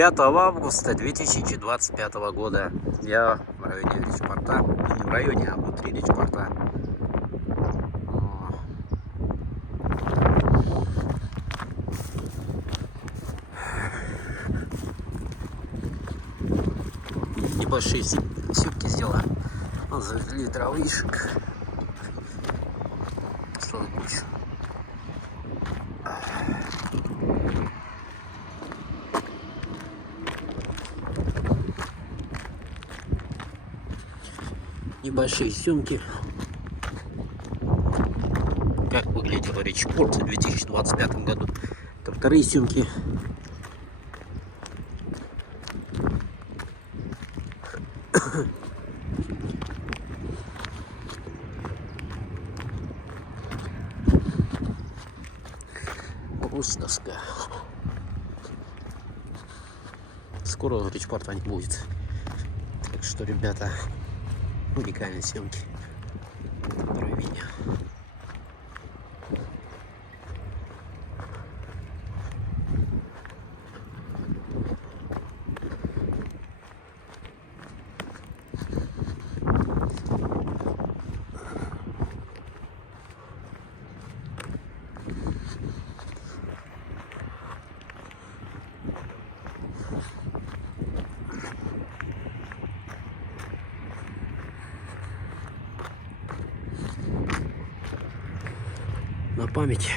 5 августа 2025 года. Я в районе Речпорта. Не в районе, а внутри Речпорта. Небольшие съемки сделаем. Завели дровишек. Целую кучу. Небольшие съемки. Как выглядел Речпорт в 2025 году. Это вторые съемки. Доска. Скоро Речпорта не будет. Так что, ребята, уникальные съемки. Второе видео. На память.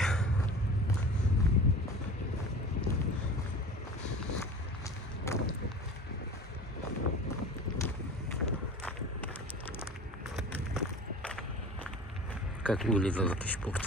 Как выглядел Речпорт.